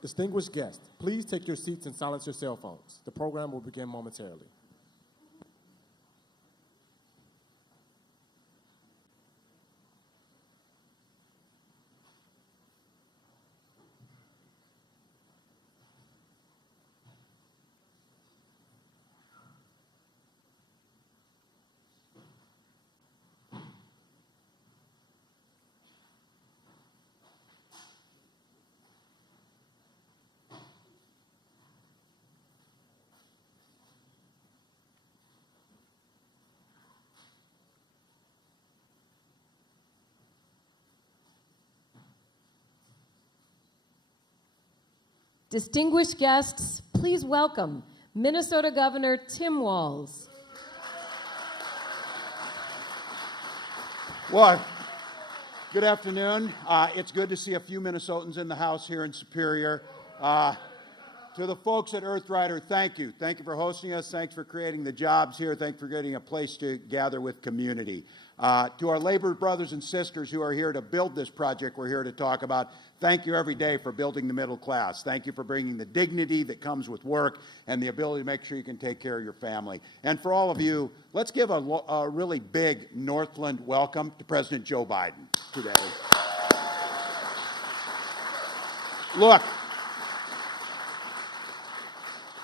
Distinguished guests, please take your seats and silence your cell phones. The program will begin momentarily. Distinguished guests, please welcome Minnesota Governor Tim Walz. Well, good afternoon. It's good to see a few Minnesotans in the house here in Superior. To the folks at Earth Rider, thank you. Thank you for hosting us. Thanks for creating the jobs here. Thanks for getting a place to gather with community. To our labor brothers and sisters who are here to build this project we're here to talk about, thank you every day for building the middle class. Thank you for bringing the dignity that comes with work and the ability to make sure you can take care of your family. And for all of you, let's give a really big Northland welcome to President Joe Biden today. Look,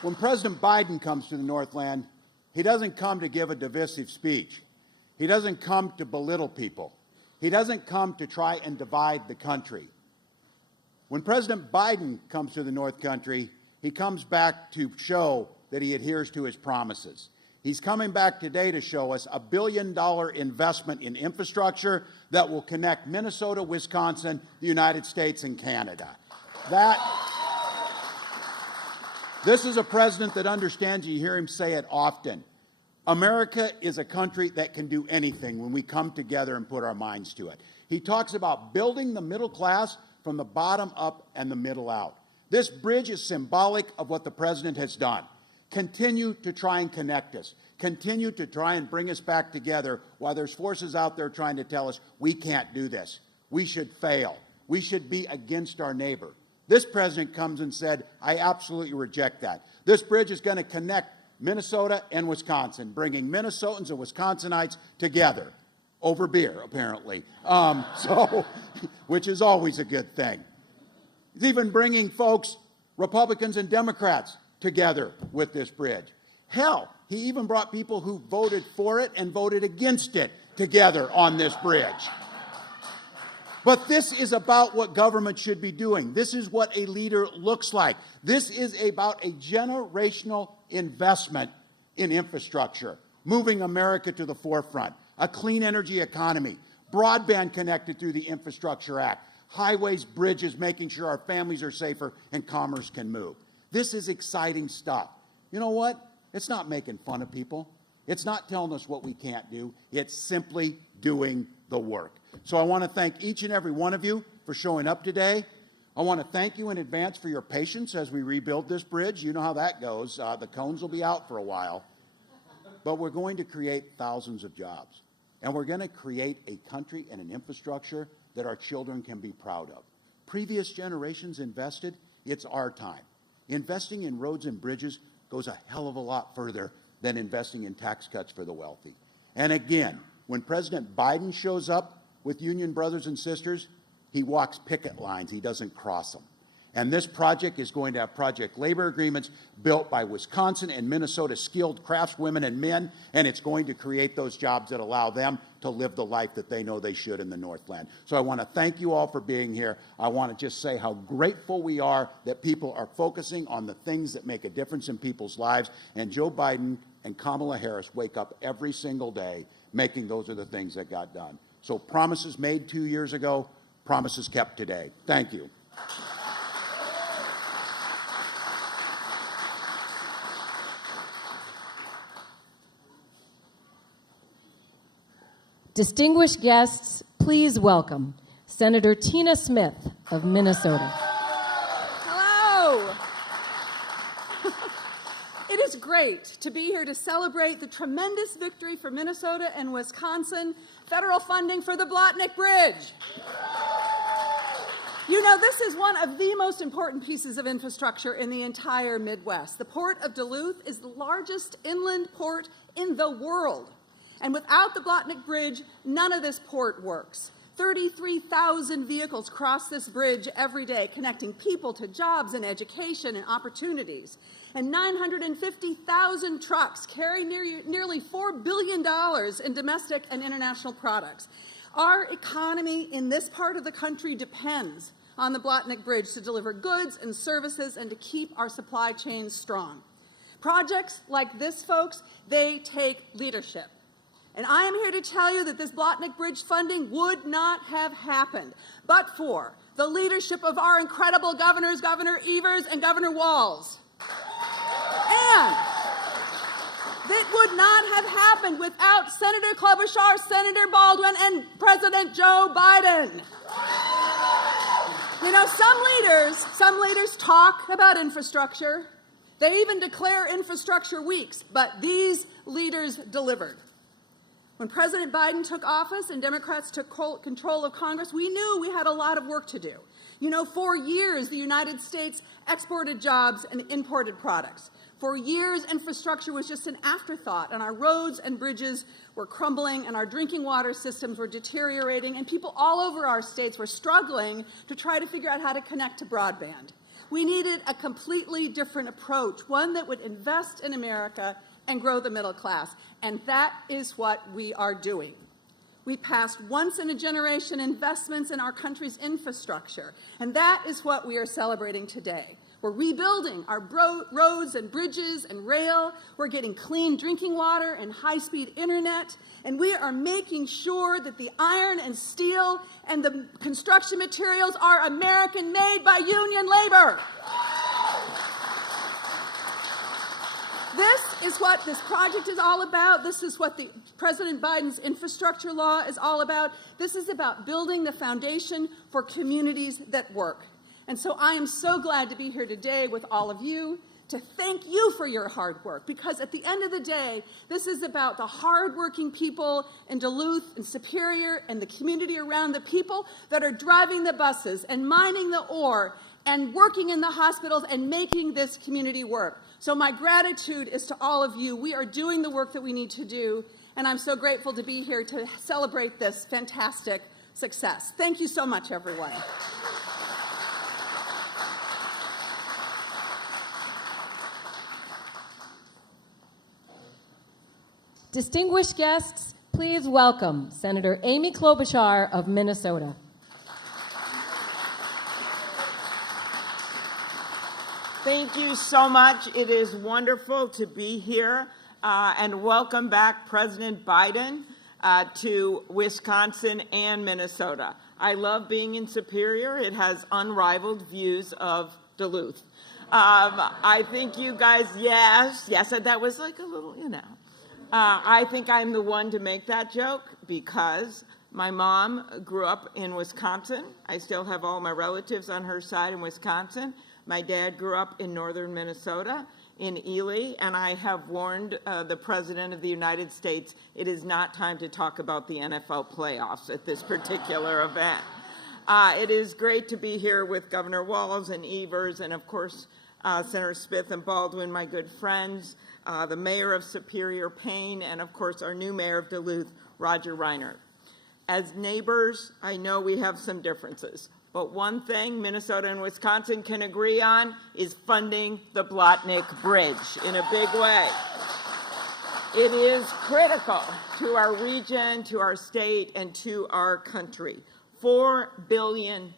when President Biden comes to the Northland, he doesn't come to give a divisive speech. He doesn't come to belittle people. He doesn't come to try and divide the country. When President Biden comes to the North Country, he comes back to show that he adheres to his promises. He's coming back today to show us a $1 billion investment in infrastructure that will connect Minnesota, Wisconsin, the United States, and Canada. This is a president that understands, you hear him say it often, America is a country that can do anything when we come together and put our minds to it. He talks about building the middle class from the bottom up and the middle out. This bridge is symbolic of what the president has done. Continue to try and connect us. Continue to try and bring us back together while there's forces out there trying to tell us we can't do this. We should fail. We should be against our neighbor. This president comes and said, I absolutely reject that. This bridge is going to connect Minnesota and Wisconsin, bringing Minnesotans and Wisconsinites together over beer, apparently, which is always a good thing. He's even bringing folks, Republicans and Democrats, together with this bridge. Hell, he even brought people who voted for it and voted against it together on this bridge. But this is about what government should be doing. This is what a leader looks like. This is about a generational investment in infrastructure, moving America to the forefront, a clean energy economy, broadband connected through the Infrastructure Act, highways, bridges, making sure our families are safer and commerce can move. This is exciting stuff. You know what? It's not making fun of people. It's not telling us what we can't do. It's simply doing the work. So I want to thank each and every one of you for showing up today. I want to thank you in advance for your patience as we rebuild this bridge. You know how that goes. The cones will be out for a while. But we're going to create thousands of jobs. And we're going to create a country and an infrastructure that our children can be proud of. Previous generations invested. It's our time. Investing in roads and bridges goes a hell of a lot further than investing in tax cuts for the wealthy. And again, when President Biden shows up with union brothers and sisters, he walks picket lines. He doesn't cross them. And this project is going to have project labor agreements built by Wisconsin and Minnesota skilled craftswomen and men, and it's going to create those jobs that allow them to live the life that they know they should in the Northland. So I want to thank you all for being here. I want to just say how grateful we are that people are focusing on the things that make a difference in people's lives, and Joe Biden and Kamala Harris wake up every single day making those are the things that got done. So promises made 2 years ago, promises kept today. Thank you. Distinguished guests, please welcome Senator Tina Smith of Minnesota. Hello. It is great to be here to celebrate the tremendous victory for Minnesota and Wisconsin, federal funding for the Blotnick Bridge. You know, this is one of the most important pieces of infrastructure in the entire Midwest. The Port of Duluth is the largest inland port in the world. And without the Blotnick Bridge, none of this port works. 33,000 vehicles cross this bridge every day, connecting people to jobs and education and opportunities. And 950,000 trucks carry nearly $4 billion in domestic and international products. Our economy in this part of the country depends on the Blotnick Bridge to deliver goods and services and to keep our supply chains strong. Projects like this, folks, they take leadership. And I am here to tell you that this Blotnick Bridge funding would not have happened but for the leadership of our incredible governors, Governor Evers and Governor Walz. And it would not have happened without Senator Klobuchar, Senator Baldwin, and President Joe Biden. You know, some leaders talk about infrastructure. They even declare infrastructure weeks, but these leaders delivered. When President Biden took office and Democrats took control of Congress, we knew we had a lot of work to do. You know, for years, the United States exported jobs and imported products. For years, infrastructure was just an afterthought, and our roads and bridges were crumbling, and our drinking water systems were deteriorating, and people all over our states were struggling to try to figure out how to connect to broadband. We needed a completely different approach, one that would invest in America and grow the middle class, and that is what we are doing. We passed once-in-a-generation investments in our country's infrastructure, and that is what we are celebrating today. We're rebuilding our roads and bridges and rail. We're getting clean drinking water and high-speed internet. And we are making sure that the iron and steel and the construction materials are American-made by union labor. This is what this project is all about. This is what President Biden's infrastructure law is all about. This is about building the foundation for communities that work. And so I am so glad to be here today with all of you to thank you for your hard work, because at the end of the day, this is about the hardworking people in Duluth and Superior and the community around, the people that are driving the buses and mining the ore and working in the hospitals and making this community work. So my gratitude is to all of you. We are doing the work that we need to do, and I'm so grateful to be here to celebrate this fantastic success. Thank you so much, everyone. Distinguished guests, please welcome Senator Amy Klobuchar of Minnesota. Thank you so much. It is wonderful to be here, and welcome back President Biden to Wisconsin and Minnesota. I love being in Superior. It has unrivaled views of Duluth. I think you guys, yes, that was like a little, you know. I think I'm the one to make that joke because my mom grew up in Wisconsin. I still have all my relatives on her side in Wisconsin. My dad grew up in northern Minnesota, in Ely, and I have warned the President of the United States it is not time to talk about the NFL playoffs at this particular event. It is great to be here with Governor Walz and Evers, and of course, Senator Smith and Baldwin, my good friends, the Mayor of Superior, Payne, and of course, our new Mayor of Duluth, Roger Reiner. As neighbors, I know we have some differences. But one thing Minnesota and Wisconsin can agree on is funding the Blotnick Bridge in a big way. It is critical to our region, to our state, and to our country. $4 billion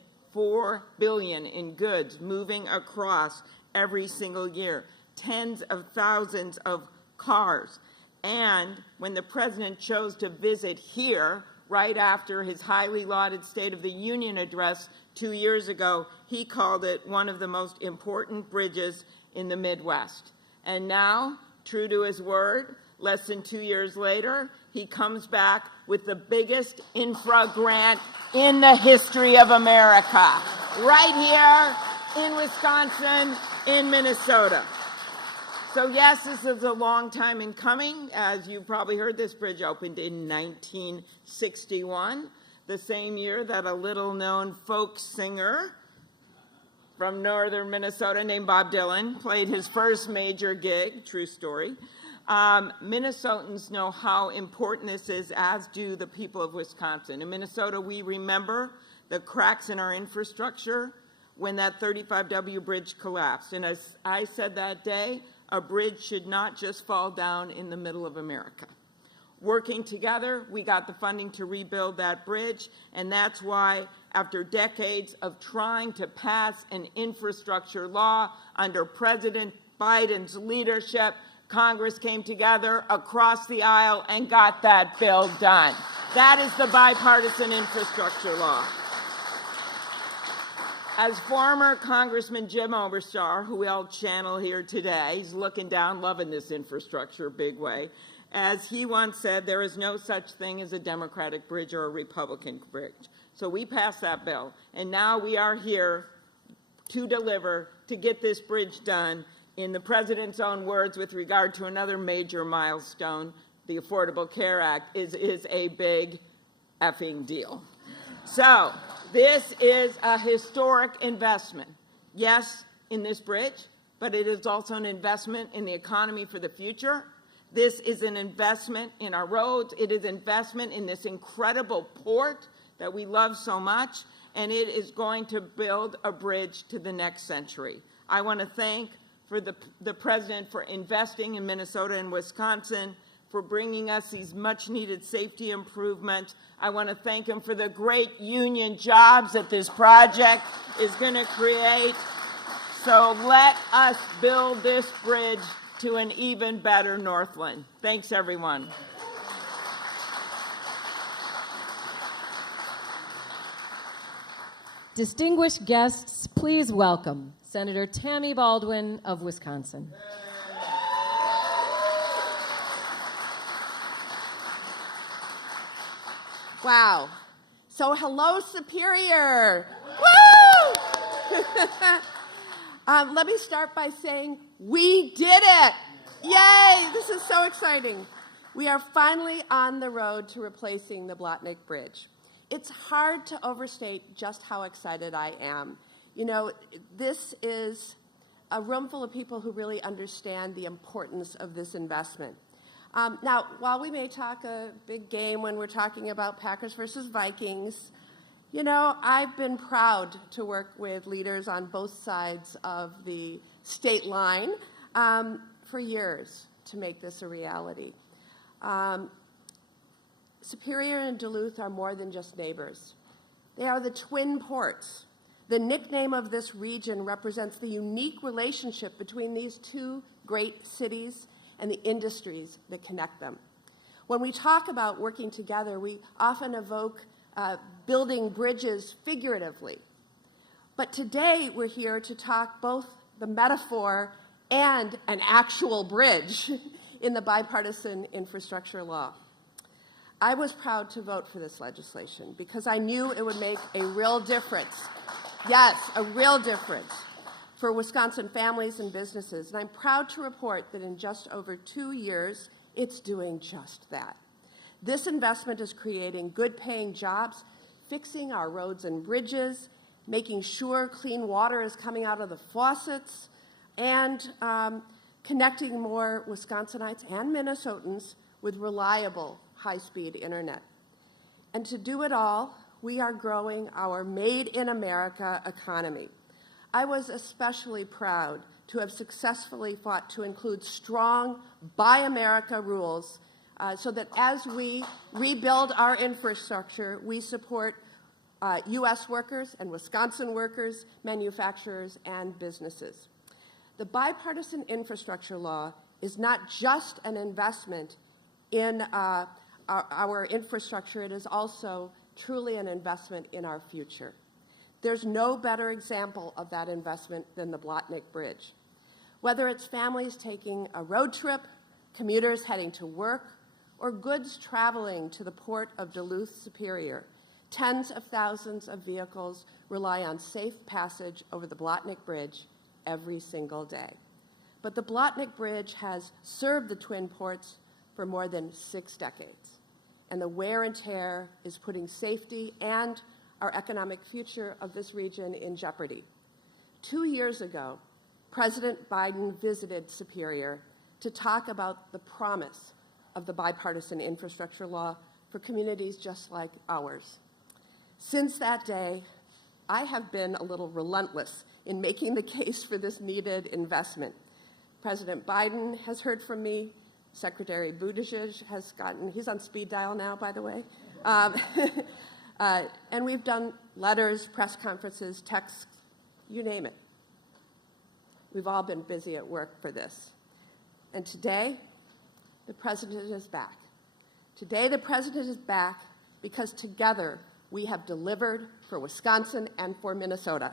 in goods moving across every single year, tens of thousands of cars. And when the president chose to visit here, right after his highly lauded State of the Union address 2 years ago, he called it one of the most important bridges in the Midwest. And now, true to his word, less than 2 years later, he comes back with the biggest infra grant in the history of America, right here in Wisconsin, in Minnesota. So yes, this is a long time in coming. As you've probably heard, this bridge opened in 1961. the same year that a little-known folk singer from northern Minnesota named Bob Dylan played his first major gig, true story. Minnesotans know how important this is, as do the people of Wisconsin. In Minnesota, we remember the cracks in our infrastructure when that 35W bridge collapsed. And as I said that day, a bridge should not just fall down in the middle of America. Working together, we got the funding to rebuild that bridge, and that's why, after decades of trying to pass an infrastructure law under President Biden's leadership, Congress came together across the aisle and got that bill done. That is the Bipartisan Infrastructure Law. As former Congressman Jim Oberstar, who we all channel here today, he's looking down, loving this infrastructure big way, as he once said, there is no such thing as a Democratic bridge or a Republican bridge. So we passed that bill, and now we are here to deliver, to get this bridge done, in the president's own words, with regard to another major milestone, the Affordable Care Act is a big effing deal. So this is a historic investment, yes, in this bridge, but it is also an investment in the economy for the future. This is an investment in our roads. It is investment in this incredible port that we love so much, and it is going to build a bridge to the next century. I want to thank the president for investing in Minnesota and Wisconsin, for bringing us these much-needed safety improvements. I want to thank him for the great union jobs that this project is going to create. So let us build this bridge to an even better Northland. Thanks, everyone. Distinguished guests, please welcome Senator Tammy Baldwin of Wisconsin. Wow. So hello, Superior. Woo! Let me start by saying we did it. Yay, this is so exciting. We are finally on the road to replacing the Blatnick Bridge. It's hard to overstate just how excited I am. You know, this is a room full of people who really understand the importance of this investment. Now, while we may talk a big game when we're talking about Packers versus Vikings, you know, I've been proud to work with leaders on both sides of the state line for years to make this a reality. Superior and Duluth are more than just neighbors. They are the twin ports. The nickname of this region represents the unique relationship between these two great cities and the industries that connect them. When we talk about working together, we often evoke building bridges figuratively. But today we're here to talk both the metaphor and an actual bridge in the Bipartisan Infrastructure Law. I was proud to vote for this legislation because I knew it would make a real difference. Yes, a real difference for Wisconsin families and businesses. And I'm proud to report that in just over 2 years, it's doing just that. This investment is creating good-paying jobs, fixing our roads and bridges, making sure clean water is coming out of the faucets, and connecting more Wisconsinites and Minnesotans with reliable high-speed internet. And to do it all, we are growing our Made in America economy. I was especially proud to have successfully fought to include strong Buy America rules so that as we rebuild our infrastructure, we support U.S. workers and Wisconsin workers, manufacturers, and businesses. The Bipartisan Infrastructure Law is not just an investment in our infrastructure, it is also truly an investment in our future. There's no better example of that investment than the Blatnick Bridge. Whether it's families taking a road trip, commuters heading to work, or goods traveling to the port of Duluth Superior, tens of thousands of vehicles rely on safe passage over the Blatnick Bridge every single day. But the Blatnick Bridge has served the Twin Ports for more than 6 decades. and the wear and tear is putting safety and our economic future of this region in jeopardy. 2 years ago, President Biden visited Superior to talk about the promise of the Bipartisan Infrastructure Law for communities just like ours. Since that day, I have been a little relentless in making the case for this needed investment. President Biden has heard from me. Secretary Buttigieg has he's on speed dial now, by the way. And we've done letters, press conferences, texts, you name it. We've all been busy at work for this. And today, the president is back. Today, the president is back because together we have delivered for Wisconsin and for Minnesota.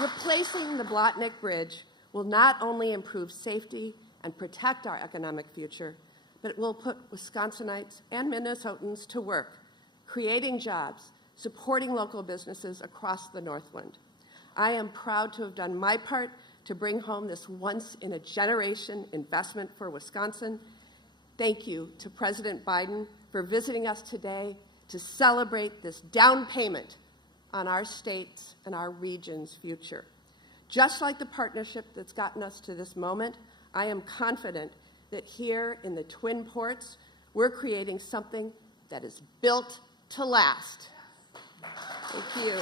Replacing the Blotnick Bridge will not only improve safety and protect our economic future, but it will put Wisconsinites and Minnesotans to work, creating jobs, supporting local businesses across the Northland. I am proud to have done my part to bring home this once-in-a-generation investment for Wisconsin. Thank you to President Biden for visiting us today to celebrate this down payment on our state's and our region's future. Just like the partnership that's gotten us to this moment, I am confident that here in the Twin Ports, we're creating something that is built to last. Thank you.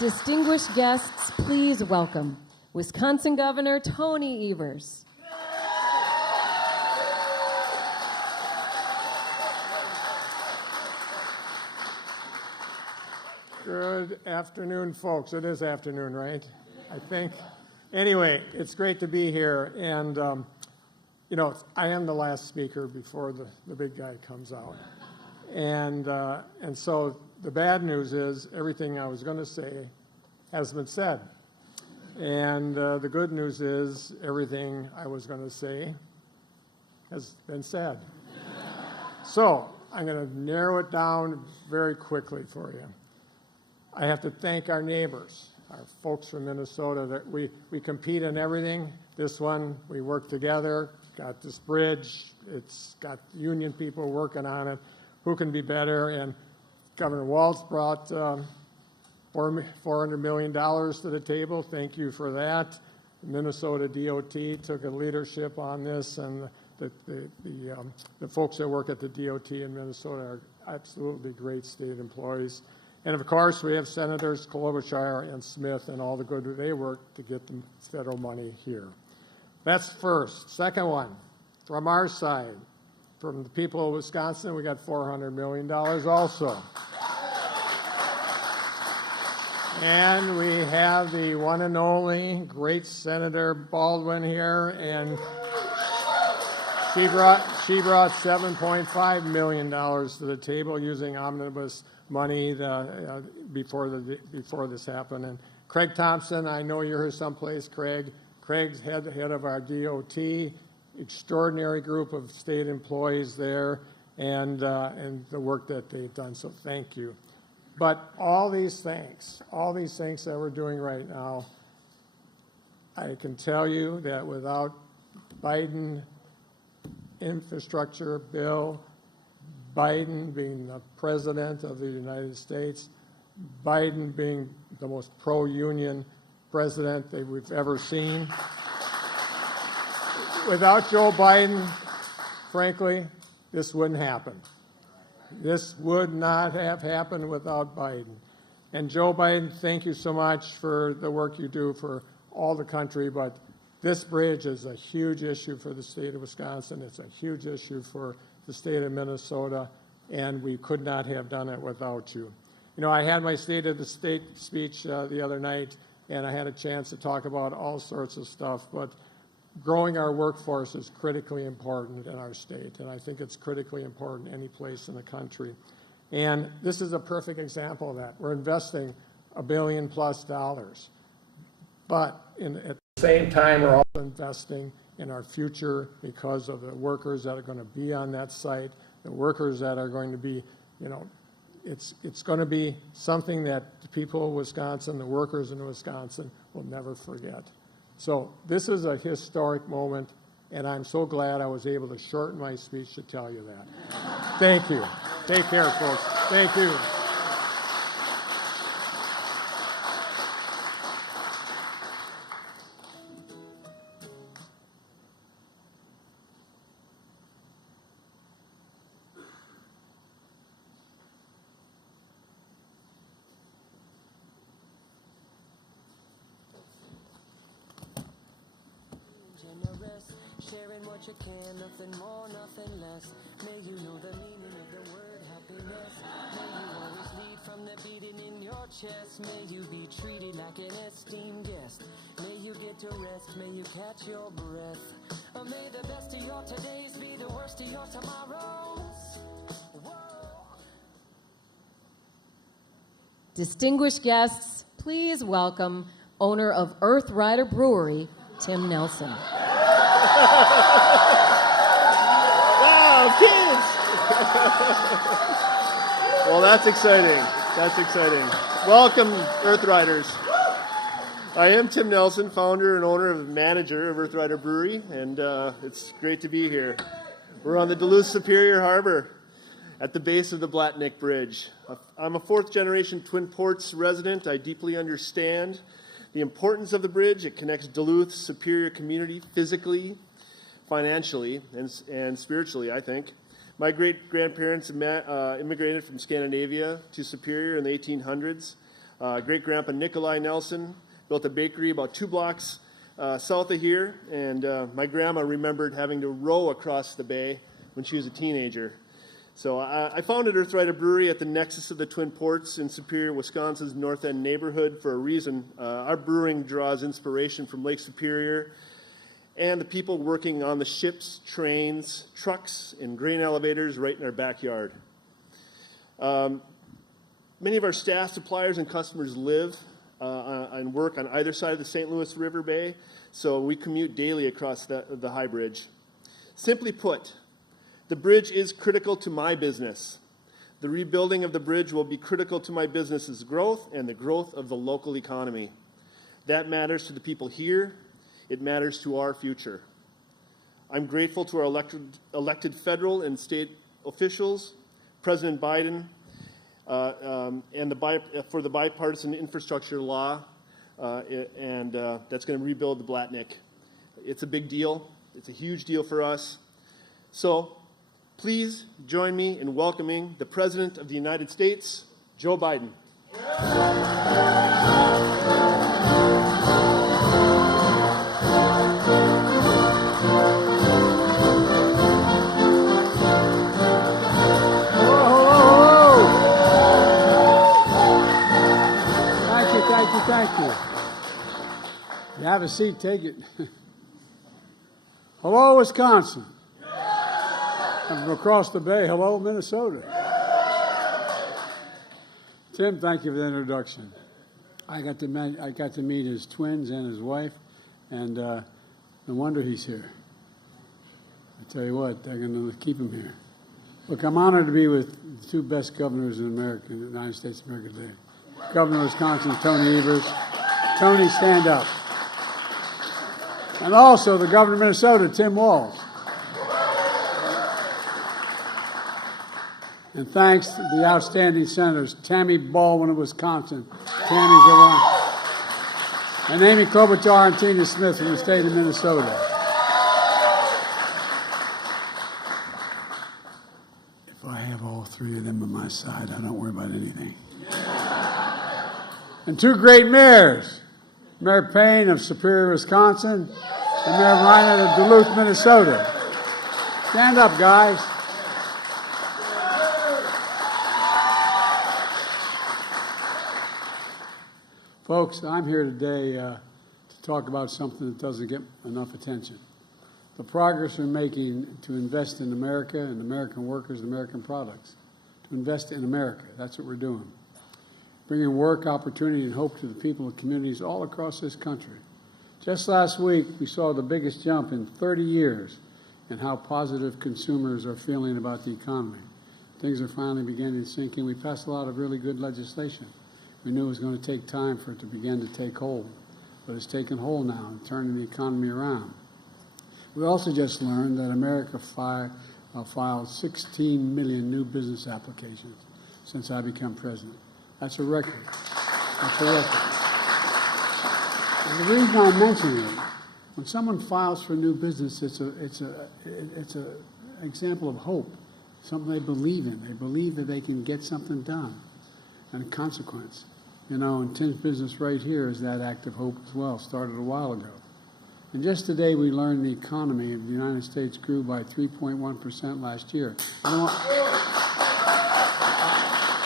Distinguished guests, please welcome Wisconsin Governor Tony Evers. Good afternoon, folks. It is afternoon, right? I think. Anyway, it's great to be here. And, you know, I am the last speaker before the big guy comes out. And so the bad news is everything I was going to say has been said. And the good news is everything I was going to say has been said. So I'm going to narrow it down very quickly for you. I have to thank our neighbors, our folks from Minnesota. That we compete in everything. This one, we work together. Got this bridge. It's got union people working on it. Who can be better? And Governor Walz brought $400 million to the table. Thank you for that. Minnesota DOT took a leadership on this, and the folks that work at the DOT in Minnesota are absolutely great state employees. And of course, we have Senators Klobuchar and Smith and all the good that they work to get the federal money here. That's first. Second one, from our side, from the people of Wisconsin, we got $400 million also. And we have the one and only great Senator Baldwin here, and she brought $7.5 million to the table using omnibus money before this happened. And Craig Thompson, I know you're here someplace, Craig. Craig's head of our DOT, extraordinary group of state employees there, and the work that they've done. So thank you. But all these things that we're doing right now, I can tell you that without Biden infrastructure bill, Biden being the president of the United States, Biden being the most pro-union president that we've ever seen. Without Joe Biden, frankly, this wouldn't happen. This would not have happened without Biden. And Joe Biden, thank you so much for the work you do for all the country, but this bridge is a huge issue for the state of Wisconsin. It's a huge issue for the state of Minnesota, and we could not have done it without you. You know, I had my State of the State speech the other night, and I had a chance to talk about all sorts of stuff, but growing our workforce is critically important in our state, and I think it's critically important any place in the country. And this is a perfect example of that. We're investing $1 billion+, but at the same time, we're also investing in our future because of the workers that are going to be on that site, the workers that are going to be, you know, it's going to be something that the people of Wisconsin, the workers in Wisconsin, will never forget. So this is a historic moment, and I'm so glad I was able to shorten my speech to tell you that. Thank you. Take care, folks. Thank you. Sharing what you can, nothing more, nothing less. May you know the meaning of the word happiness. May you always lead from the beating in your chest. May you be treated like an esteemed guest. May you get to rest, may you catch your breath. May the best of your todays be the worst of your tomorrows. Whoa. Distinguished guests, please welcome owner of Earth Rider Brewery, Tim Nelson. Wow, kids! Well, that's exciting. That's exciting. Welcome, Earth Riders. I am Tim Nelson, founder and owner and manager of Earth Rider Brewery, and it's great to be here. We're on the Duluth-Superior Harbor at the base of the Blatnick Bridge. I'm a fourth-generation Twin Ports resident. I deeply understand the importance of the bridge. It connects Duluth Superior community physically, financially, and spiritually, I think. My great-grandparents immigrated from Scandinavia to Superior in the 1800s. Great-grandpa Nikolai Nelson built a bakery about 2 blocks south of here, and my grandma remembered having to row across the bay when she was a teenager. So I founded Earth Rider Brewery at the nexus of the Twin Ports in Superior, Wisconsin's North End neighborhood for a reason. Our brewing draws inspiration from Lake Superior and the people working on the ships, trains, trucks, and grain elevators right in our backyard. Many of our staff, suppliers, and customers live and work on either side of the St. Louis River Bay, so we commute daily across the High Bridge. Simply put, the bridge is critical to my business. The rebuilding of the bridge will be critical to my business's growth and the growth of the local economy. That matters to the people here. It matters to our future. I'm grateful to our elected federal and state officials, President Biden, and for the Bipartisan Infrastructure Law, and that's going to rebuild the Blatnick. It's a big deal. It's a huge deal for us. So please join me in welcoming the President of the United States, Joe Biden. Thank you. You have a seat, take it. Hello, Wisconsin. From across the bay, hello, Minnesota. Tim, thank you for the introduction. I got to meet his twins and his wife, and no wonder he's here. I tell you what, they're going to keep him here. Look, I'm honored to be with the 2 best governors in America, in the United States of America today. Governor of Wisconsin, Tony Evers. Tony, stand up. And also the governor of Minnesota, Tim Walz. And thanks to the outstanding senators, Tammy Baldwin of Wisconsin. Tammy's the one. And Amy Klobuchar and Tina Smith from the state of Minnesota. If I have all 3 of them on my side, I don't worry about anything. And 2 great mayors, Mayor Payne of Superior, Wisconsin, and Mayor Reinert of Duluth, Minnesota. Stand up, guys. Folks, I'm here today to talk about something that doesn't get enough attention. The progress we're making to invest in America and American workers and American products. To invest in America, that's what we're doing. Bringing work, opportunity, and hope to the people and communities all across this country. Just last week, we saw the biggest jump in 30 years in how positive consumers are feeling about the economy. Things are finally beginning to sink in. We passed a lot of really good legislation. We knew it was going to take time for it to begin to take hold, but it's taken hold now and turning the economy around. We also just learned that America filed 16 million new business applications since I became president. That's a record. That's a record. And the reason I mention it, when someone files for new business, it's an example of hope, something they believe in. They believe that they can get something done, and a consequence. You know, and Tim's business right here is that act of hope as well, started a while ago. And just today we learned the economy of the United States grew by 3.1% last year.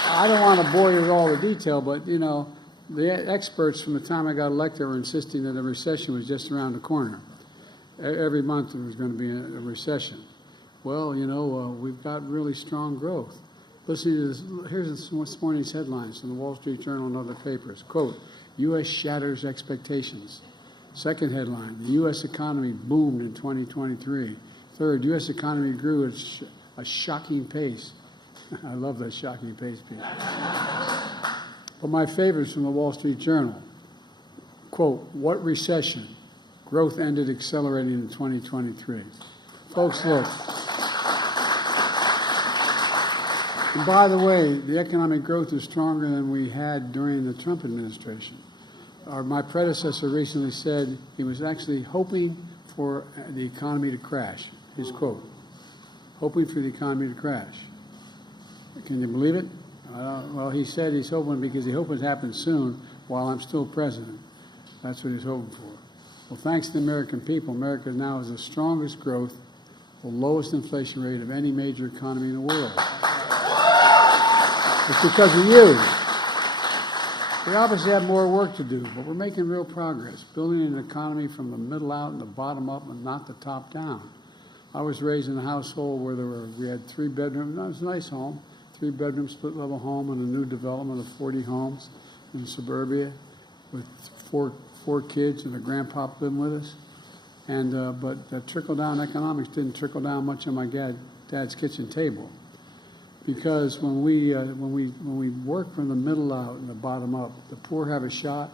I don't want to bore you with all the detail, but, you know, the experts from the time I got elected were insisting that a recession was just around the corner. Every month there was going to be a recession. Well, you know, we've got really strong growth. Listen to this. Here's this morning's headlines from the Wall Street Journal and other papers. Quote, U.S. shatters expectations. Second headline, the U.S. economy boomed in 2023. Third, U.S. economy grew at a shocking pace. I love that shocking pace piece. But my favorites from the Wall Street Journal. Quote, what recession? Growth ended accelerating in 2023. Folks, look. And by the way, the economic growth is stronger than we had during the Trump administration. My predecessor recently said he was actually hoping for the economy to crash. His quote, hoping for the economy to crash. Can you believe it? Well, he said he's hoping because he hopes it happens soon while I'm still president. That's what he's hoping for. Well, thanks to the American people, America now has the strongest growth, the lowest inflation rate of any major economy in the world. It's because of you. We obviously have more work to do, but we're making real progress, building an economy from the middle out and the bottom up and not the top down. I was raised in a household where we had 3 bedrooms. It was a nice home, 3-bedroom split-level home and a new development of 40 homes in suburbia with four kids and a grandpa living with us. And but that trickle-down economics didn't trickle down much on my dad's kitchen table. Because when we work from the middle out and the bottom up, the poor have a shot,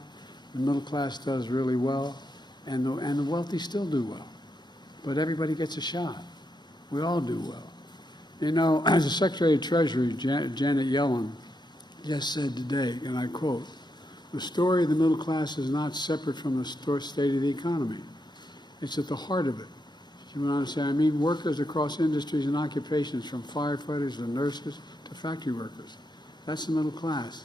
the middle class does really well, and the wealthy still do well. But everybody gets a shot. We all do well. You know, as the Secretary of Treasury, Janet Yellen, just said today, and I quote, the story of the middle class is not separate from the state of the economy. It's at the heart of it. You know what I'm saying? I mean, workers across industries and occupations, from firefighters to nurses to factory workers. That's the middle class.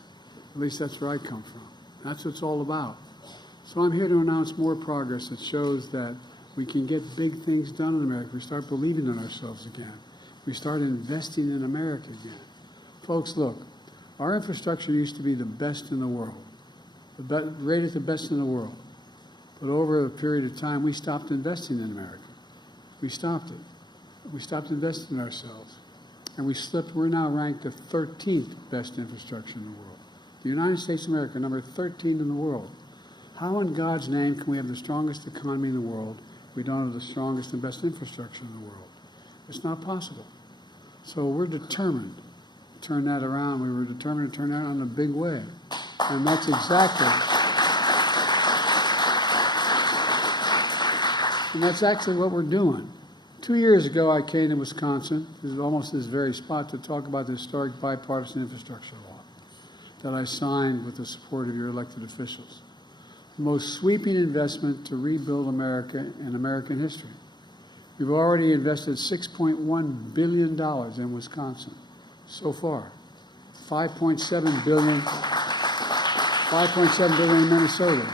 At least that's where I come from. That's what it's all about. So I'm here to announce more progress that shows that we can get big things done in America. We start believing in ourselves again. We start investing in America again. Folks, look, our infrastructure used to be the best in the world, rated the best in the world. But over a period of time, we stopped investing in America. We stopped it. We stopped investing in ourselves. And we slipped. We're now ranked the 13th best infrastructure in the world. The United States of America, number 13 in the world. How in God's name can we have the strongest economy in the world if we don't have the strongest and best infrastructure in the world? It's not possible. So we're determined to turn that around. We were determined to turn that around in a big way. And that's actually what we're doing. 2 years ago, I came to Wisconsin, this is almost this very spot, to talk about the historic Bipartisan Infrastructure Law that I signed with the support of your elected officials. The most sweeping investment to rebuild America in American history. We've already invested $6.1 billion in Wisconsin so far. $5.7 billion in Minnesota.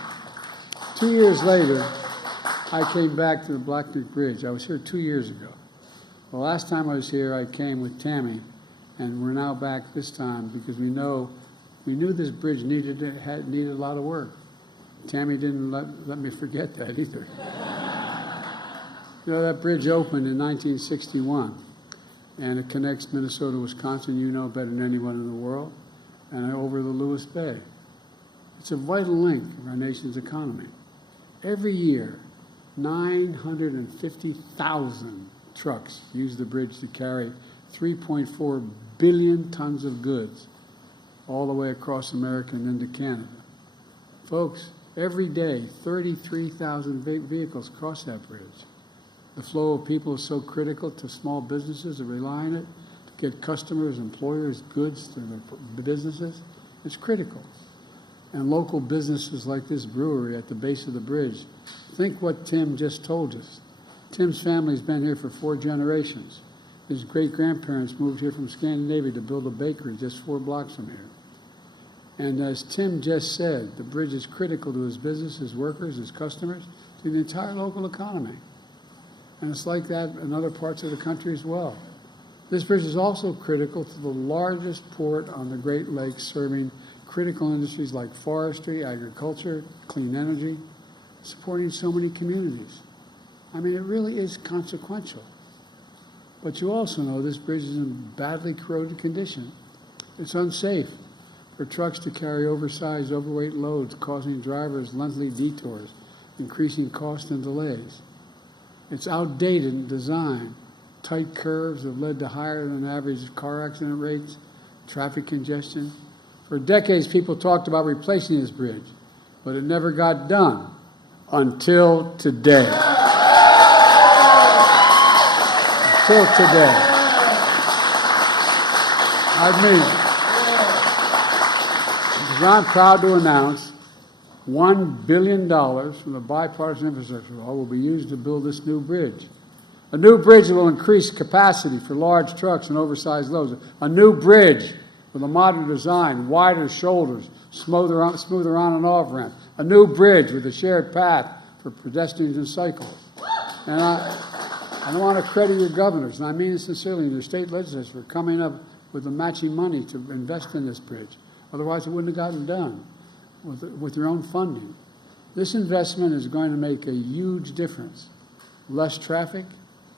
2 years later, I came back to the Black Duke Bridge. I was here 2 years ago. The last time I was here, I came with Tammy, and we're now back this time because we knew this bridge needed a lot of work. Tammy didn't let me forget that either. You know, that bridge opened in 1961, and it connects Minnesota, Wisconsin, you know better than anyone in the world, and over the Lewis Bay. It's a vital link of our nation's economy. Every year, 950,000 trucks use the bridge to carry 3.4 billion tons of goods all the way across America and into Canada. Folks, every day, 33,000 vehicles cross that bridge. The flow of people is so critical to small businesses that rely on it to get customers, employers, goods to their businesses. It's critical. And local businesses like this brewery at the base of the bridge, think what Tim just told us. Tim's family's been here for 4 generations. His great-grandparents moved here from Scandinavia to build a bakery just 4 blocks from here. And as Tim just said, the bridge is critical to his business, his workers, his customers, to the entire local economy. And it's like that in other parts of the country as well. This bridge is also critical to the largest port on the Great Lakes, serving critical industries like forestry, agriculture, clean energy, supporting so many communities. I mean, it really is consequential. But you also know this bridge is in badly corroded condition. It's unsafe for trucks to carry oversized, overweight loads, causing drivers lengthy detours, increasing costs and delays. It's outdated in design. Tight curves have led to higher than average car accident rates, traffic congestion. For decades, people talked about replacing this bridge, but it never got done until today. Until today. I'm proud to announce $1 billion from the Bipartisan Infrastructure Law will be used to build this new bridge. A new bridge that will increase capacity for large trucks and oversized loads. A new bridge with a modern design, wider shoulders, smoother on and off ramp. A new bridge with a shared path for pedestrians and cyclists. And I don't want to credit your governors, and I mean it sincerely, and your state legislators for coming up with the matching money to invest in this bridge. Otherwise, it wouldn't have gotten done with your own funding. This investment is going to make a huge difference. Less traffic,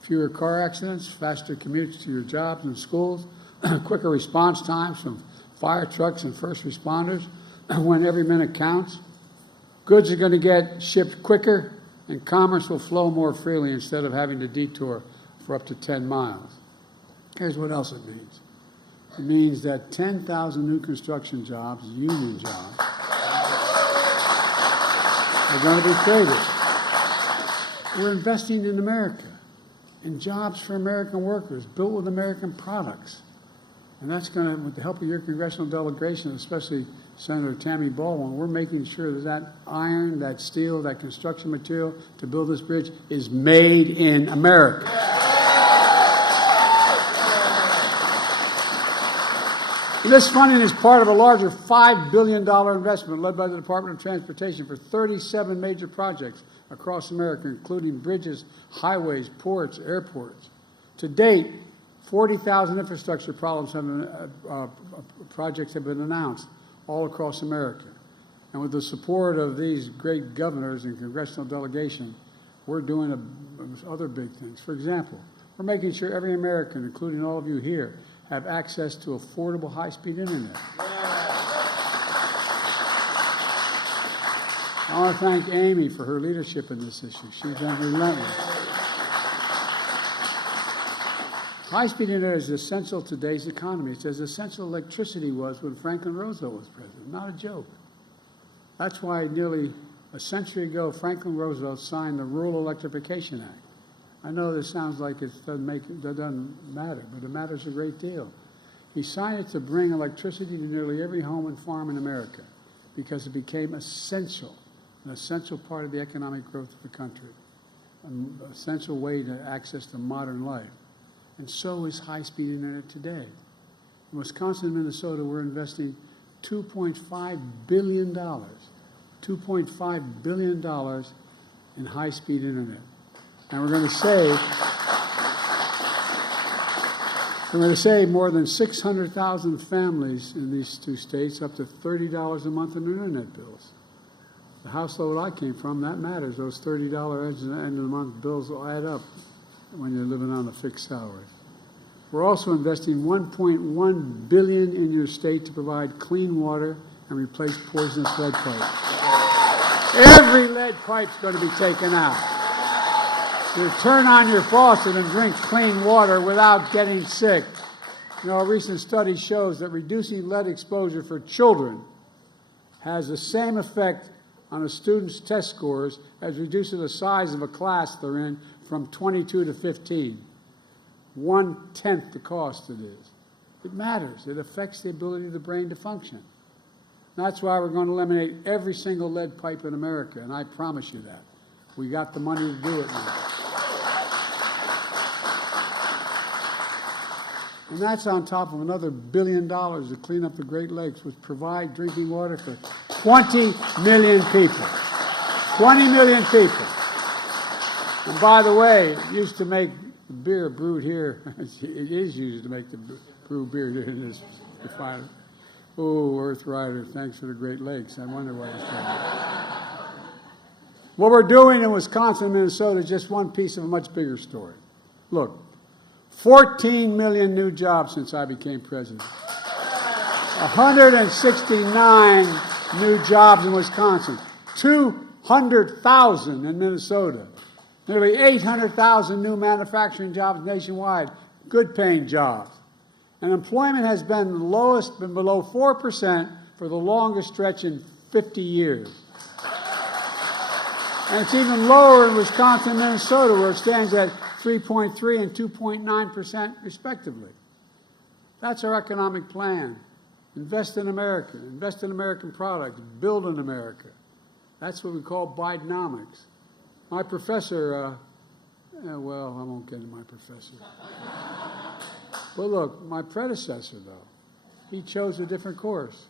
fewer car accidents, faster commutes to your jobs and schools, quicker response times from fire trucks and first responders when every minute counts. Goods are going to get shipped quicker, and commerce will flow more freely instead of having to detour for up to 10 miles. Here's what else it means. It means that 10,000 new construction jobs, union jobs, are going to be created. We're investing in America, in jobs for American workers, built with American products. And that's going to, with the help of your congressional delegation, especially Senator Tammy Baldwin, we're making sure that that iron, that steel, that construction material to build this bridge is made in America. And this funding is part of a larger $5 billion investment led by the Department of Transportation for 37 major projects across America, including bridges, highways, ports, airports. To date, 40,000 infrastructure projects have been announced all across America. And with the support of these great governors and congressional delegation, we're doing other big things. For example, we're making sure every American, including all of you here, have access to affordable high-speed internet. I want to thank Amy for her leadership in this issue. She's been relentless. High-speed internet is essential to today's economy. It's as essential electricity was when Franklin Roosevelt was president. Not a joke. That's why nearly a century ago, Franklin Roosevelt signed the Rural Electrification Act. I know this sounds like it doesn't matter, but it matters a great deal. He signed it to bring electricity to nearly every home and farm in America because it became essential, an essential part of the economic growth of the country, an essential way to access to modern life. And so is high-speed internet today. In Wisconsin and Minnesota, we're investing $2.5 billion, $2.5 billion in high-speed internet. And we're going to save more than 600,000 families in these two states up to $30 a month in internet bills. The household I came from, that matters. Those $30 at the end of the month bills will add up when you're living on a fixed salary. We're also investing $1.1 billion in your state to provide clean water and replace poisonous lead pipes. Every lead pipe's going to be taken out. You turn on your faucet and drink clean water without getting sick. You know, a recent study shows that reducing lead exposure for children has the same effect on a student's test scores as reducing the size of a class they're in from 22 to 15. 1/10 the cost it is. It matters. It affects the ability of the brain to function. That's why we're going to eliminate every single lead pipe in America, and I promise you that. We got the money to do it now. And that's on top of another $1 billion to clean up the Great Lakes, which provide drinking water for 20 million people. 20 million people. And by the way, it used to make the beer brewed here. It is used to make the brew beer here in this refinery. Oh, Earth Rider, thanks for the Great Lakes. I wonder why it's coming. What we're doing in Wisconsin and Minnesota is just one piece of a much bigger story. Look, 14 million new jobs since I became president. 169 new jobs in Wisconsin. 200,000 in Minnesota. Nearly 800,000 new manufacturing jobs nationwide. Good paying jobs. And employment has been the lowest, been below 4% for the longest stretch in 50 years. And it's even lower in Wisconsin and Minnesota, where it stands at 3.3 and 2.9% respectively. That's our economic plan. Invest in America, invest in American products, build in America. That's what we call Bidenomics. My professor, well, I won't get into my professor. But look, my predecessor, though, he chose a different course.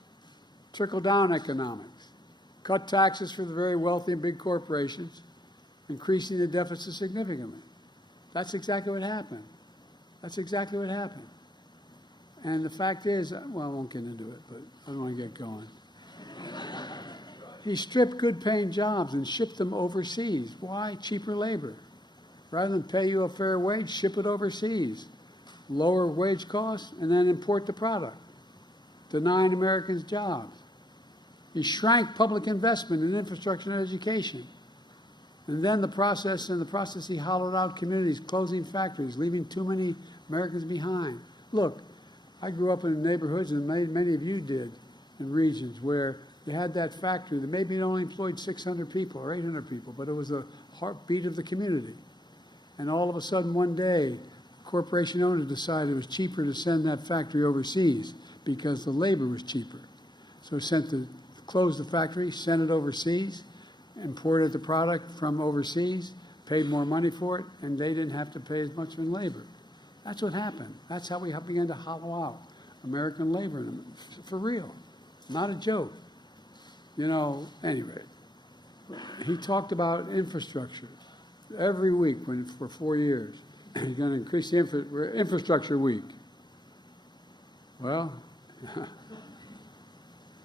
Trickle-down economics. Cut taxes for the very wealthy and big corporations, increasing the deficit significantly. That's exactly what happened. That's exactly what happened. And the fact is, well, I won't get into it, but I don't want to get going. He stripped good-paying jobs and shipped them overseas. Why? Cheaper labor. Rather than pay you a fair wage, ship it overseas. Lower wage costs, and then import the product, denying Americans jobs. He shrank public investment in infrastructure and education. And then the process he hollowed out communities, closing factories, leaving too many Americans behind. Look, I grew up in neighborhoods, and many of you did, in regions where you had that factory that maybe it only employed 600 people or 800 people, but it was the heartbeat of the community. And all of a sudden, one day, corporation owners decided it was cheaper to send that factory overseas because the labor was cheaper. So closed the factory, sent it overseas, imported the product from overseas, paid more money for it, and they didn't have to pay as much in labor. That's what happened. That's how we began to hollow out American labor, for real, not a joke. You know, anyway, he talked about infrastructure every week for 4 years. He's going to increase the infrastructure week. Well,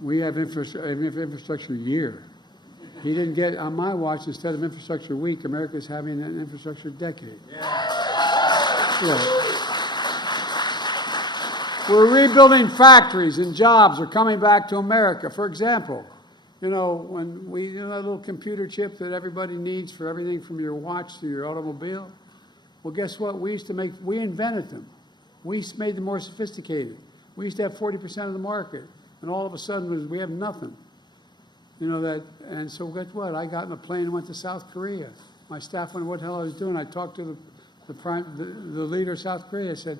we have infrastructure year. He didn't get, on my watch, instead of infrastructure week, America's having an infrastructure decade. Yeah. Look, we're rebuilding factories and jobs are coming back to America. For example, you know, when that little computer chip that everybody needs for everything from your watch to your automobile, well, guess what? We invented them. We made them more sophisticated. We used to have 40% of the market, and all of a sudden we have nothing. You know that, and so guess what? I got in a plane and went to South Korea. My staff wondered what the hell I was doing. I talked to the leader of South Korea. I said,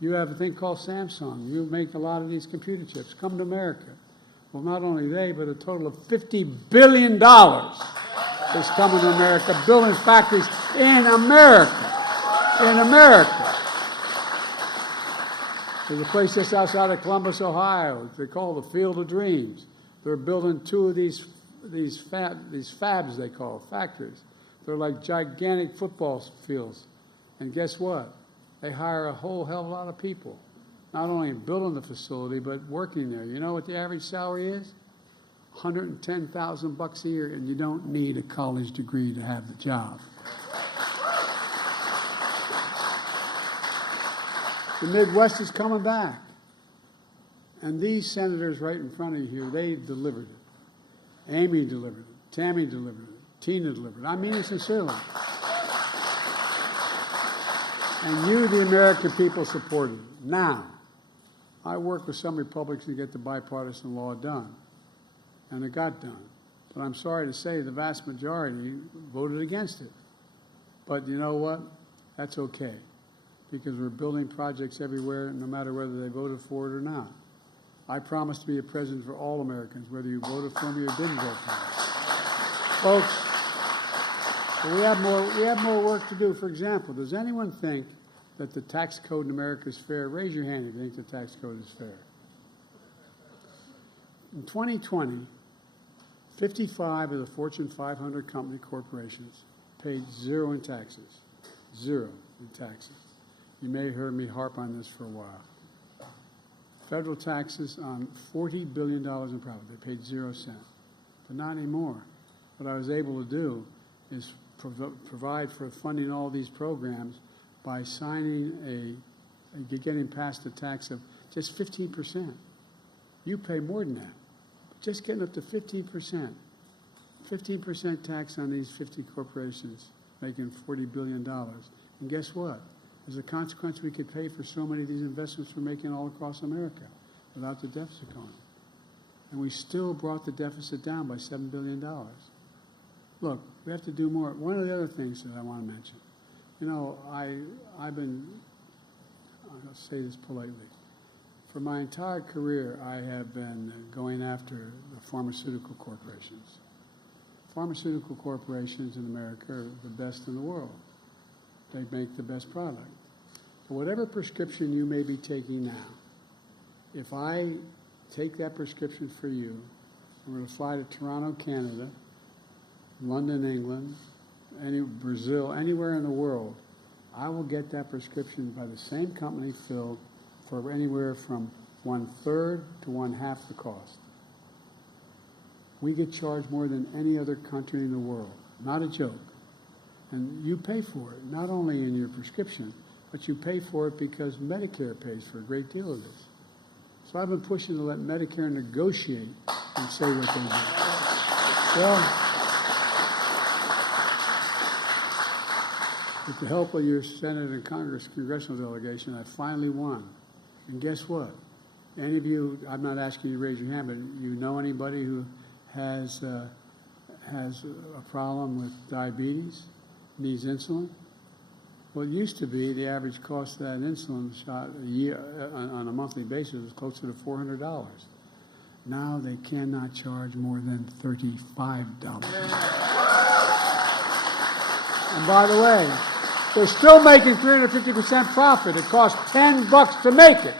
"You have a thing called Samsung. You make a lot of these computer chips. Come to America." Well, not only they, but a total of $50 billion is coming to America, building factories in America. In America. There's a place just outside of Columbus, Ohio. They call the Field of Dreams. They're building 2 of these fabs, they call factories. They're like gigantic football fields. And guess what? They hire a whole hell of a lot of people. Not only building the facility, but working there. You know what the average salary is? $110,000 a year, and you don't need a college degree to have the job. The Midwest is coming back. And these senators right in front of you here, they delivered it. Amy delivered it. Tammy delivered it. Tina delivered it. I mean it sincerely. And you, the American people, supported it. Now, I worked with some Republicans to get the bipartisan law done, and it got done. But I'm sorry to say the vast majority voted against it. But you know what? That's okay, because we're building projects everywhere, no matter whether they voted for it or not. I promise to be a president for all Americans, whether you voted for me or didn't vote for me. Folks, we have more work to do. For example, does anyone think that the tax code in America is fair? Raise your hand if you think the tax code is fair. In 2020, 55 of the Fortune 500 company corporations paid zero in taxes. Zero in taxes. You may have heard me harp on this for a while. Federal taxes on $40 billion in profit. They paid 0 cents. But not anymore. What I was able to do is provide for funding all these programs by signing getting past a tax of just 15%. You pay more than that. But just getting up to 15%. 15% tax on these 50 corporations making $40 billion. And guess what? As a consequence, we could pay for so many of these investments we're making all across America without the deficit going. And we still brought the deficit down by $7 billion. Look, we have to do more. One of the other things that I want to mention, you know, I'll say this politely. For my entire career, I have been going after the pharmaceutical corporations. Pharmaceutical corporations in America are the best in the world. They make the best product. But whatever prescription you may be taking now, if I take that prescription for you, I'm going to fly to Toronto, Canada, London, England, Brazil, anywhere in the world, I will get that prescription by the same company filled for anywhere from 1/3 to 1/2 the cost. We get charged more than any other country in the world. Not a joke. And you pay for it, not only in your prescription, but you pay for it because Medicare pays for a great deal of this. So I've been pushing to let Medicare negotiate and say what they do. Well, with the help of your Senate and Congress congressional delegation, I finally won. And guess what? Any of you, I'm not asking you to raise your hand, but you know anybody who has a problem with diabetes, needs insulin? Well, it used to be the average cost of that insulin shot a year on a monthly basis was closer to $400. Now they cannot charge more than $35. And by the way, they're still making 350% profit. It costs $10 to make it.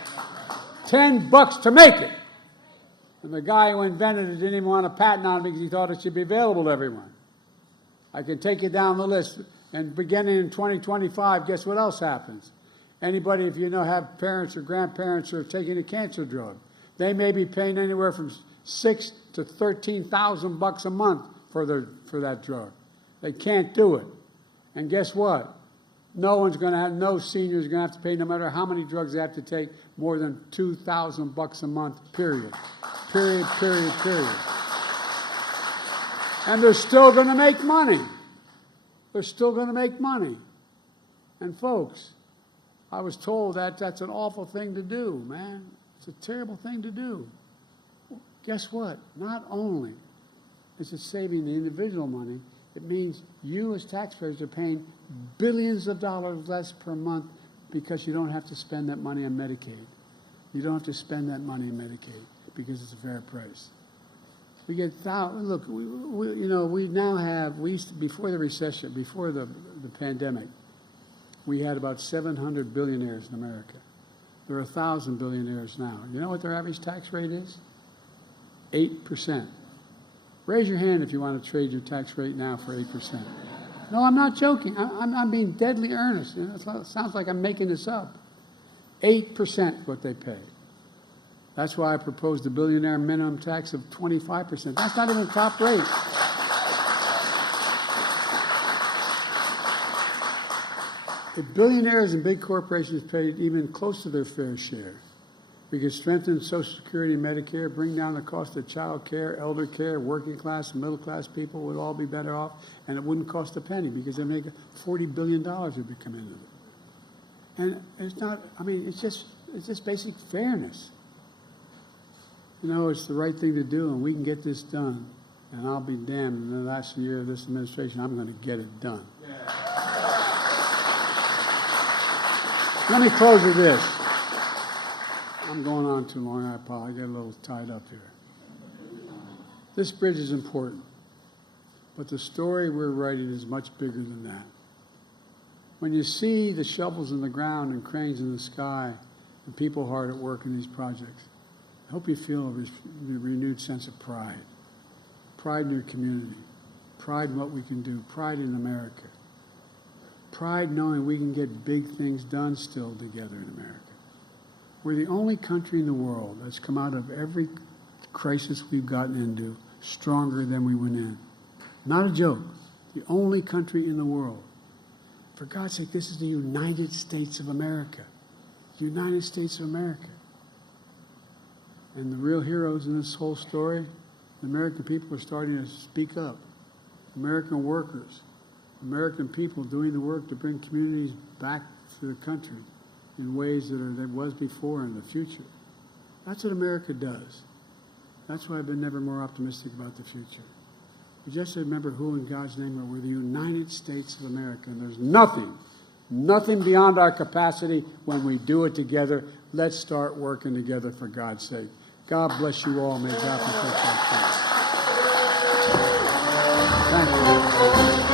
$10 to make it. And the guy who invented it didn't even want a patent on it because he thought it should be available to everyone. I can take you down the list. And beginning in 2025, guess what else happens? Anybody, if you know, have parents or grandparents who are taking a cancer drug, they may be paying anywhere from $6,000 to $13,000 a month for that drug. They can't do it. And guess what? No senior is going to have to pay, no matter how many drugs they have to take, more than $2,000 a month, period. Period. And they're still going to make money. They're still going to make money. And folks, I was told that that's an awful thing to do, man. It's a terrible thing to do. Guess what? Not only is it saving the individual money, it means you as taxpayers are paying billions of dollars less per month because you don't have to spend that money on Medicaid. You don't have to spend that money on Medicaid because it's a fair price. We get look. We now have. We used to, before the recession, before the pandemic, we had about 700 billionaires in America. There are 1,000 billionaires now. You know what their average tax rate is? 8%. Raise your hand if you want to trade your tax rate now for 8%. No, I'm not joking. I'm being deadly earnest. You know, it sounds like I'm making this up. 8% what they pay. That's why I proposed a billionaire minimum tax of 25%. That's not even top rate. If billionaires and big corporations paid even close to their fair share, we could strengthen Social Security and Medicare, bring down the cost of child care, elder care, working class and middle class people would all be better off, and it wouldn't cost a penny because they make $40 billion would be coming into it. And it's not, I mean, it's just basic fairness. you know, it's the right thing to do, and we can get this done. And I'll be damned, in the last year of this administration, I'm going to get it done. Let me close with this. I'm going on too long. I apologize. I get a little tied up here. This bridge is important, but the story we're writing is much bigger than that. When you see the shovels in the ground and cranes in the sky and people hard at work in these projects, I hope you feel a renewed sense of pride. Pride in your community. Pride in what we can do. Pride in America. Pride knowing we can get big things done still together in America. We're the only country in the world that's come out of every crisis we've gotten into stronger than we went in. Not a joke. The only country in the world. For God's sake, this is the United States of America. The United States of America. And the real heroes in this whole story, the American people are starting to speak up. American workers, American people doing the work to bring communities back to the country in ways that was before and in the future. That's what America does. That's why I've been never more optimistic about the future. We just remember who in God's name we're the United States of America, and there's nothing beyond our capacity when we do it together. Let's start working together for God's sake. God bless you all. May God protect our country. Thank you.